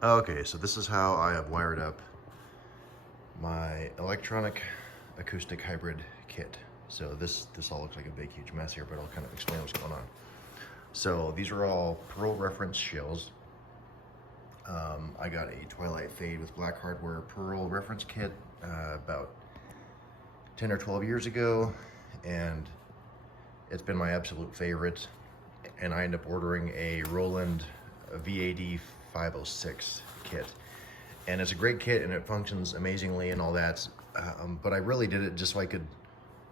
Okay, so this is how I have wired up my electronic acoustic hybrid kit. So this all looks like a big huge mess here, but I'll kind of explain what's going on. So these are all Pearl reference shells. I got a Twilight Fade with black hardware Pearl reference kit about 10 or 12 years ago, and it's been my absolute favorite. And I ended up ordering a Roland VAD 506 kit. And it's a great kit and it functions amazingly and all that. But I really did it just so I could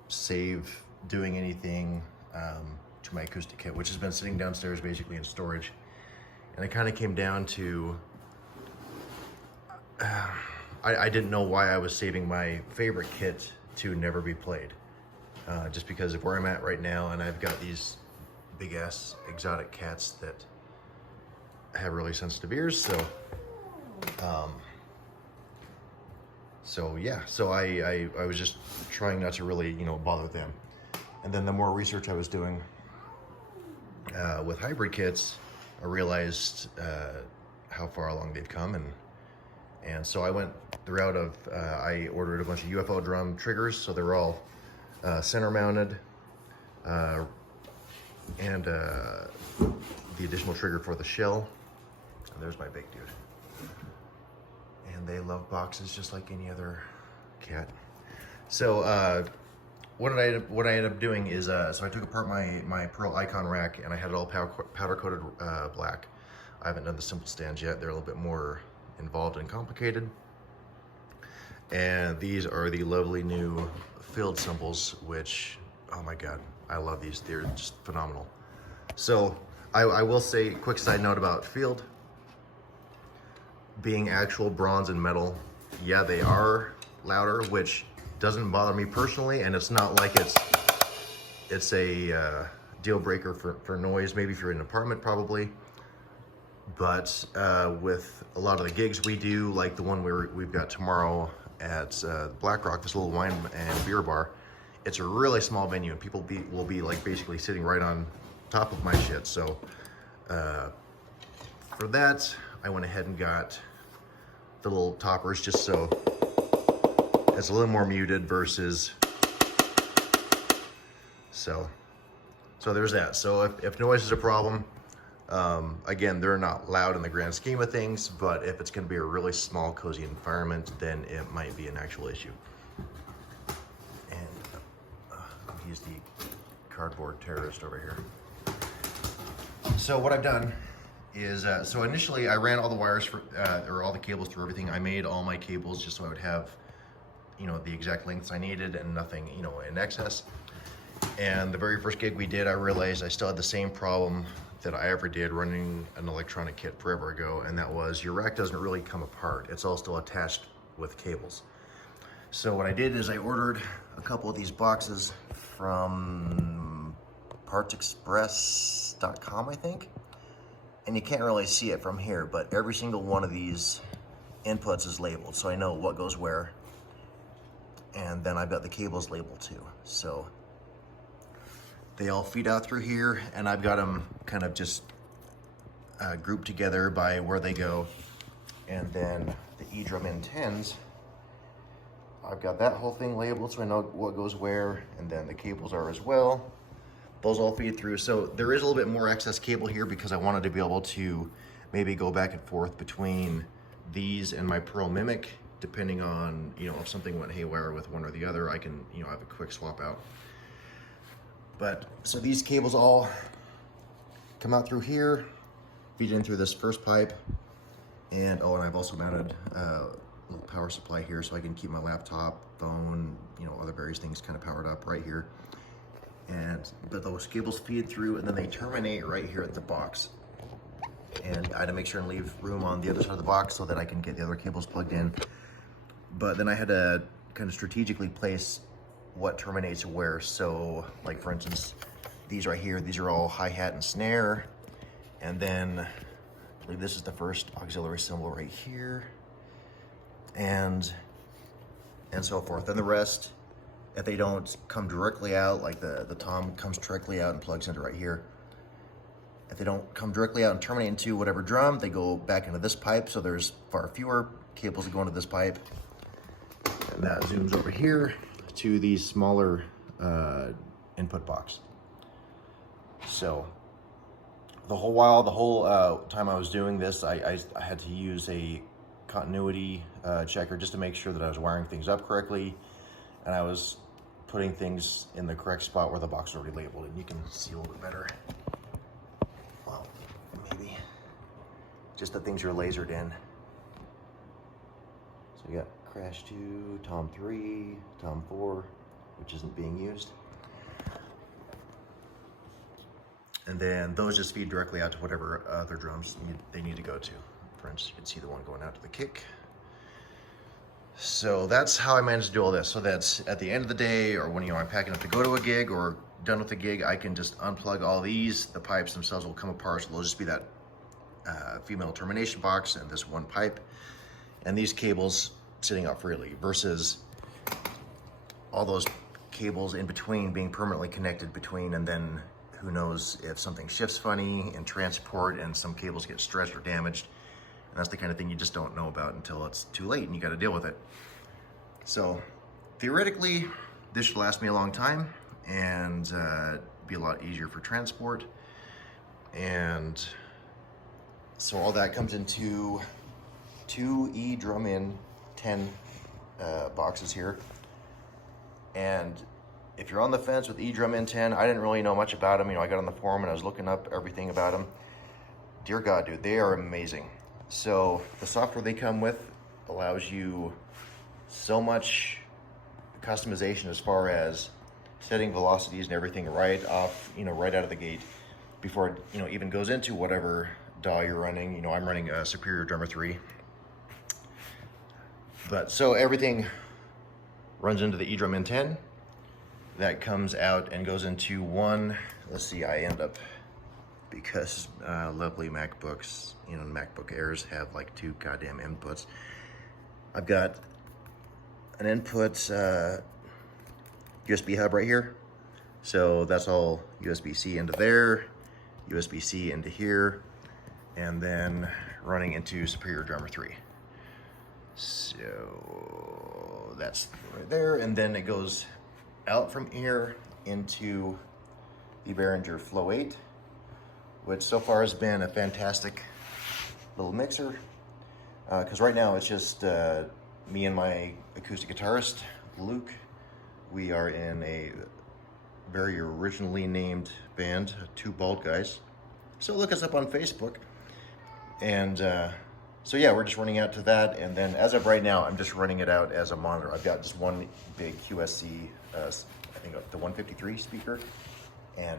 save doing anything to my acoustic kit, which has been sitting downstairs basically in storage. And it kind of came down to, I didn't know why I was saving my favorite kit to never be played. Just because of where I'm at right now, and I've got these big ass exotic cats that have really sensitive ears, so yeah, so I was just trying not to really, bother them. And then the more research I was doing with hybrid kits, I realized how far along they've come, and so I went the route of I ordered a bunch of UFO drum triggers, so they're all center mounted, and the additional trigger for the shell. And there's my big dude. And they love boxes just like any other cat. So what I ended up doing is, so I took apart my Pearl Icon rack, and I had it all powder coated black. I haven't done the simple stands yet. They're a little bit more involved and complicated. And these are the lovely new field cymbals, which, oh my God, I love these. They're just phenomenal. So I will say, quick side note about field. Being actual bronze and metal, yeah, they are louder, which doesn't bother me personally, and it's not like it's a deal breaker for noise. Maybe if you're in an apartment, probably. But with a lot of the gigs we do, like the one we've got tomorrow at Black Rock, this little wine and beer bar, it's a really small venue, and people will be like basically sitting right on top of my shit. So for that, I went ahead and got the little toppers just so it's a little more muted versus, so there's that. So if noise is a problem, again, they're not loud in the grand scheme of things, but if it's going to be a really small, cozy environment, then it might be an actual issue. And he's the cardboard terrorist over here. So what I've done is, so initially I ran all the wires for, or all the cables through everything. I made all my cables just so I would have, the exact lengths I needed and nothing, in excess. And the very first gig we did, I realized I still had the same problem that I ever did running an electronic kit forever ago, and that was your rack doesn't really come apart. It's all still attached with cables. So what I did is I ordered a couple of these boxes from partsexpress.com, I think. And you can't really see it from here, but every single one of these inputs is labeled, so I know what goes where. And then I've got the cables labeled too. So they all feed out through here, and I've got them kind of just grouped together by where they go. And then the eDrum N10s, I've got that whole thing labeled so I know what goes where, and then the cables are as well. Those all feed through. So there is a little bit more excess cable here because I wanted to be able to maybe go back and forth between these and my Pearl Mimic, depending on, if something went haywire with one or the other, I can, have a quick swap out. But so these cables all come out through here, feed in through this first pipe, and I've also mounted a little power supply here so I can keep my laptop, phone, other various things kind of powered up right here. But those cables feed through, and then they terminate right here at the box. And I had to make sure and leave room on the other side of the box so that I can get the other cables plugged in. But then I had to kind of strategically place what terminates where. So, like for instance, these right here, these are all hi-hat and snare. And then I believe this is the first auxiliary cymbal right here. And so forth. And the rest, if they don't come directly out, like the tom comes directly out and plugs into right here, If they don't come directly out and terminate into whatever drum, they go back into this pipe, so there's far fewer cables that go into this pipe. And that zooms over here to the smaller input box. So the whole time I was doing this, I had to use a continuity checker just to make sure that I was wiring things up correctly, and I was putting things in the correct spot where the box is already labeled, and you can see a little bit better. Well, maybe just that things are lasered in. So we got crash 2, tom 3, tom 4, which isn't being used. And then those just feed directly out to whatever other drums they need to go to. For instance, you can see the one going out to the kick. So that's how I managed to do all this. So that's at the end of the day, or when I'm packing up to go to a gig or done with the gig, I can just unplug all these. The pipes themselves will come apart, so they'll just be that female termination box and this one pipe, and these cables sitting out freely, versus all those cables in between being permanently connected between, and then who knows if something shifts funny in transport and some cables get stretched or damaged. And that's the kind of thing you just don't know about until it's too late and you got to deal with it. So theoretically, this should last me a long time and be a lot easier for transport. And so all that comes into 2 E drum in 10 boxes here. And if you're on the fence with E-Drum N10, I didn't really know much about them. I got on the forum and I was looking up everything about them. Dear God, dude, they are amazing. So the software they come with allows you so much customization as far as setting velocities and everything right off, right out of the gate before it, even goes into whatever DAW you're running. I'm running a Superior Drummer 3. But so everything runs into the E-Drum N10. That comes out and goes into one, let's see, I end up, because lovely MacBooks, MacBook Airs have like 2 goddamn inputs. I've got an input USB hub right here. So that's all USB-C into there, USB-C into here, and then running into Superior Drummer 3. So that's right there, and then it goes out from here into the Behringer Flow 8, which so far has been a fantastic little mixer. Because right now it's just me and my acoustic guitarist, Luke. We are in a very originally named band, 2 Bald Guys. So look us up on Facebook. And so yeah, we're just running out to that. And then as of right now, I'm just running it out as a monitor. I've got just one big QSC, I think the 153 speaker. And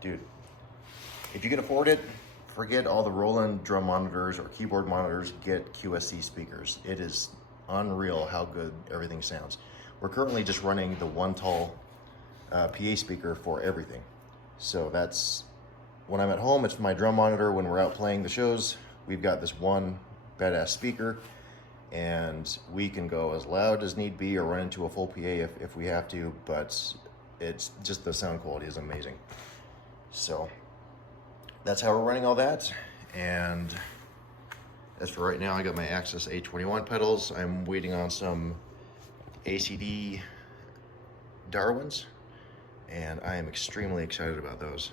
dude, if you can afford it, forget all the Roland drum monitors or keyboard monitors, get QSC speakers. It is unreal how good everything sounds. We're currently just running the one tall PA speaker for everything. So that's, when I'm at home, it's my drum monitor. When we're out playing the shows, we've got this one badass speaker, and we can go as loud as need be or run into a full PA if we have to, but it's just, the sound quality is amazing. So that's how we're running all that. And as for right now, I got my Axis A21 pedals. I'm waiting on some ACD Darwins, and I am extremely excited about those.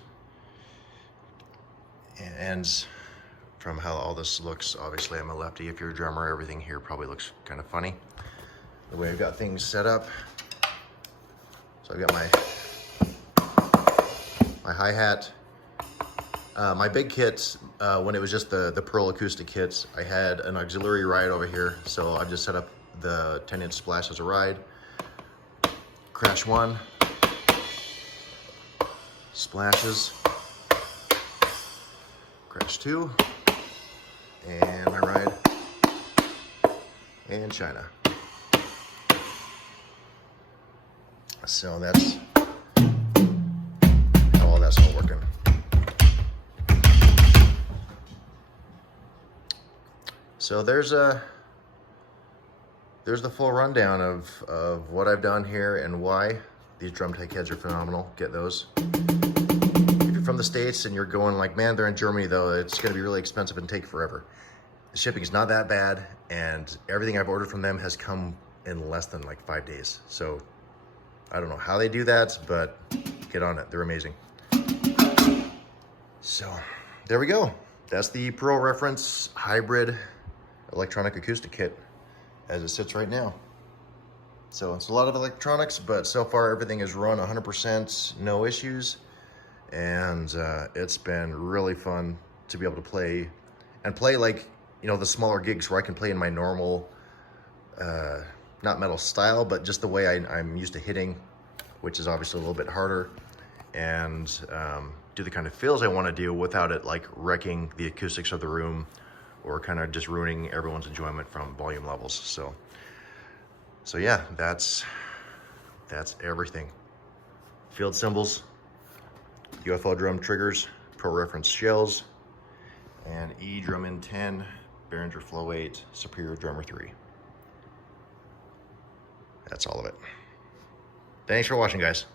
And from how all this looks, obviously I'm a lefty. If you're a drummer, everything here probably looks kind of funny, the way I've got things set up. So I've got my hi-hat. My big kits, when it was just the Pearl acoustic kits, I had an auxiliary ride over here, so I've just set up the 10-inch splash as a ride. Crash 1, splashes, crash 2, and my ride, and China. So that's how all that's all working. So there's the full rundown of what I've done here and why. These drum tech heads are phenomenal. Get those. If you're from the States and you're going like, man, they're in Germany though, it's gonna be really expensive and take forever. The shipping is not that bad, and everything I've ordered from them has come in less than like 5 days. So I don't know how they do that, but get on it, they're amazing. So there we go. That's the Pro Reference Hybrid Electronic Acoustic Kit as it sits right now. So it's a lot of electronics, but so far everything is run 100%, no issues. And it's been really fun to be able to play like, you know, the smaller gigs where I can play in my normal, not metal style, but just the way I'm used to hitting, which is obviously a little bit harder, and do the kind of fills I want to do without it like wrecking the acoustics of the room or kind of just ruining everyone's enjoyment from volume levels. So yeah, that's everything. Field cymbals, UFO drum triggers, Pro Reference shells, and E drum in 10, Behringer Flow 8, Superior Drummer 3. That's all of it. Thanks for watching, guys.